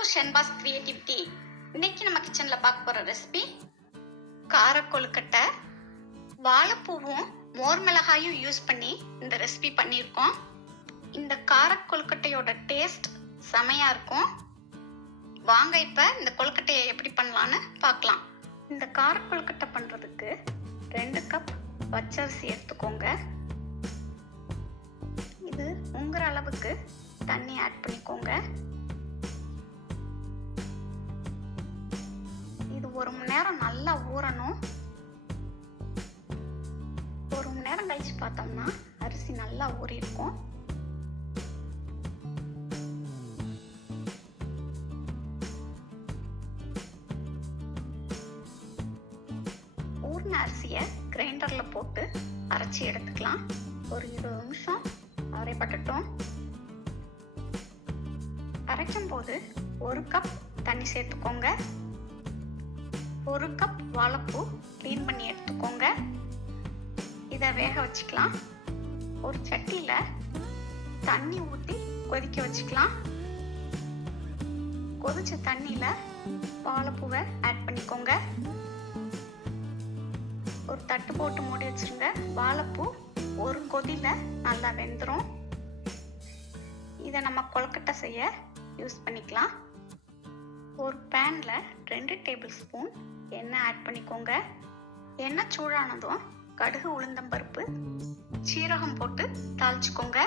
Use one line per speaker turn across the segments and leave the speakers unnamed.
To Shenba's creativity இன்னைக்கு நம்ம கிச்சனில் பார்க்க போகிற ரெசிபி கார கொழுக்கட்டை வாழைப்பூவும் மோர் மிளகாயும் யூஸ் பண்ணி இந்த ரெசிபி பண்ணியிருக்கோம். இந்த கார கொழுக்கட்டையோட டேஸ்ட் செமையாக இருக்கும். வாங்க இப்போ இந்த கொழுக்கட்டையை எப்படி பண்ணலான்னு பார்க்கலாம். இந்த கார கொழுக்கட்டை பண்ணுறதுக்கு ரெண்டு கப் பச்சரிசி எடுத்துக்கோங்க. இது உங்கிற அளவுக்கு தண்ணி ஆட் பண்ணிக்கோங்க. ஒரு மணி நேரம் நல்லா ஊறணும். ஒரு மணி நேரம் கழிச்சு பார்த்தோம்னா அரிசி நல்லா ஊறியிருக்கும் ஊர்ன ஊறின அரிசியை கிரைண்டரில் போட்டு அரைச்சி எடுத்துக்கலாம். ஒரு இருபது நிமிஷம் அரைப்பட்டுட்டோம் அரைக்கும் போது ஒரு கப் தண்ணி சேர்த்துக்கோங்க. ஒரு கப் வாழைப்பூ க்ளீன் பண்ணி எடுத்துக்கோங்க. இதை வேக வச்சுக்கலாம். ஒரு சட்டியில் தண்ணி ஊற்றி கொதிக்க வச்சுக்கலாம். கொதிச்ச தண்ணியில் வாழைப்பூவை ஆட் பண்ணிக்கோங்க. ஒரு தட்டு போட்டு மூடி வச்சுருங்க. வாழைப்பூ ஒரு கொதியில் நல்லா வெந்துடும் இதை நம்ம கொழுக்கட்டை செய்ய யூஸ் பண்ணிக்கலாம். ஒரு பேனில் ரெண்டு டேபிள் ஸ்பூன் எண்ணெய் ஆட் பண்ணிக்கோங்க? எண்ணெய் சூடானதும் கடுகு உளுந்தம்பருப்பு சீரகம் போட்டு தாளிச்சுக்கோங்க.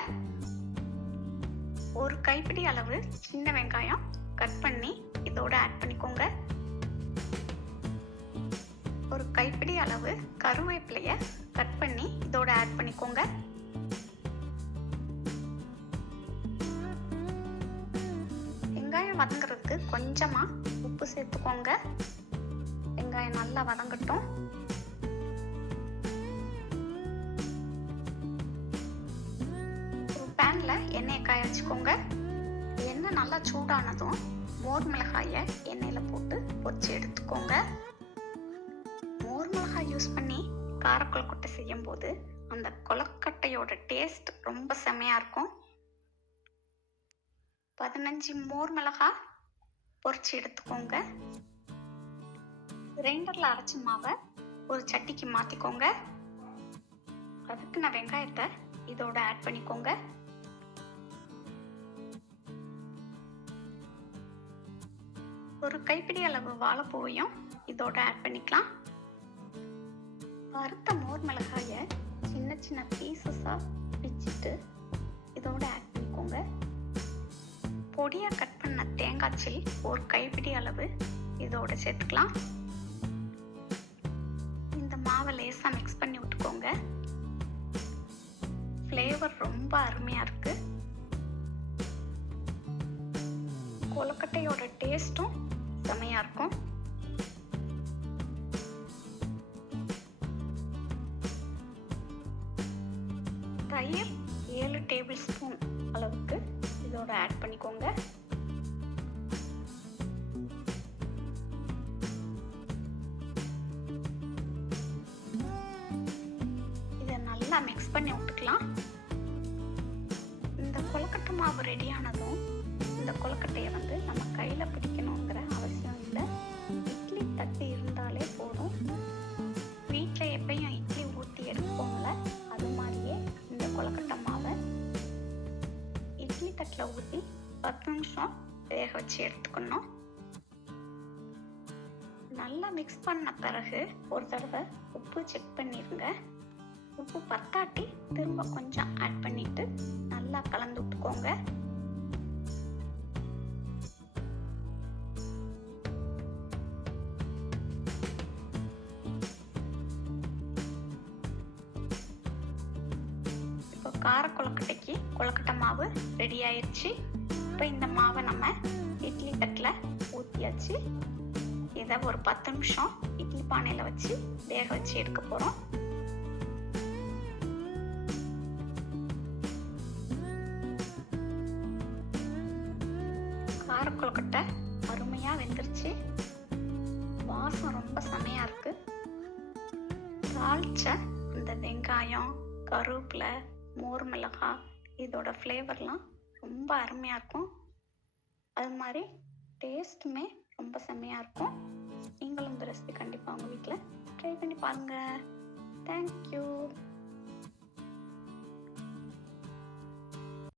ஒரு கைப்பிடி அளவு சின்ன வெங்காயம் கட் பண்ணி இதோட ஆட் பண்ணிக்கோங்க. ஒரு கைப்பிடி அளவு கருவேப்பிலைய கட் பண்ணி இதோட ஆட் பண்ணிக்கோங்க. வெங்காயம் வதங்குறதுக்கு கொஞ்சமா உப்பு சேர்த்துக்கோங்க. வெங்காயம் நல்லா வதங்கட்டும். ஒரு எண்ணெயை காய வச்சுக்கோங்க. எண்ணெய் நல்லா சூடானதும் மோர் மிளகாயை எண்ணெயில் போட்டு பொரிச்சு எடுத்துக்கோங்க. மோர் மிளகாய் யூஸ் பண்ணி காரக்குள் செய்யும் செய்யும்போது அந்த கொலக்கட்டையோட டேஸ்ட் ரொம்ப செமையாக இருக்கும். பதினஞ்சு மோர் மிளகாய் பொறிச்சு எடுத்துக்கோங்க. கிரைண்டரில் அரைச்ச மாவை ஒரு சட்டிக்கு மாற்றிக்கோங்க அதுக்கு நான் வெங்காயத்தை இதோட ஆட் பண்ணிக்கோங்க. ஒரு கைப்பிடி அளவு வாழைப்பூவையும் இதோட ஆட் பண்ணிக்கலாம். வறுத்த மோர் மிளகாயை சின்ன சின்ன பீசஸாக பிச்சுட்டு இதோட ஆட் பண்ணிக்கோங்க. பொடியாக கட் பண்ண தேங்காய் சில் ஒரு கைப்பிடி அளவு இதோட சேர்த்துக்கலாம். லேசாக மிக்ஸ் பண்ணி விட்டுக்கோங்க. ஃப்ளேவர் ரொம்ப அருமையாக இருக்கு. கொலக்கட்டையோட டேஸ்ட்டும் செமையாக இருக்கும். தயிர் ஏழு டேபிள் ஸ்பூன் அளவுக்கு இதோட ஆட் பண்ணிக்கோங்க. நல்லா மிக்ஸ் பண்ணி விட்டுக்கலாம். இந்த கொலக்கட்டை மாவு ரெடியானதும் இந்த கொலக்கட்டையை வந்து நம்ம கையில் பிடிக்கணுங்கிற அவசியம் இல்லை. இட்லி தட்டு இருந்தாலே போதும். வீட்டில் எப்பயும் இட்லி ஊற்றி எடுப்போம்ல அது மாதிரியே இந்த கொலக்கட்டை மாவை இட்லி தட்டில் ஊற்றி பத்து நிமிஷம் வேக வச்சு எடுத்துக்கணும். நல்லா மிக்ஸ் பண்ண பிறகு ஒரு தடவை உப்பு செக் பண்ணிடுங்க உப்பு பத்தாட்டி திரும்ப கொஞ்சம் ஆட் பண்ணிட்டு நல்லா கலந்து விட்டுக்கோங்க. இப்போ கார கொழுக்கட்டைக்கு கொழுக்கட்டை மாவு ரெடி ஆயிடுச்சு இப்போ இந்த மாவை நம்ம இட்லி தட்டில் ஊற்றியாச்சு இதை ஒரு பத்து நிமிஷம் இட்லி பானையில் வச்சு வேக வச்சு எடுக்க போகிறோம் கார கொழுக்கட்டை அருமையாக வெந்துருச்சு. வாசம் ரொம்ப செமையாக இருக்கு. தாளிச்ச அந்த வெங்காயம் கருவேப்பிலை மோர் மிளகாய் இதோட ஃப்ளேவர்லாம் ரொம்ப அருமையாக இருக்கும். அது மாதிரி டேஸ்ட்டுமே ரொம்ப செம்மையாக இருக்கும். நீங்களும் இந்த ரெசிபி கண்டிப்பாக உங்கள் வீட்டில் ட்ரை பண்ணி பாருங்கள் தேங்க்யூ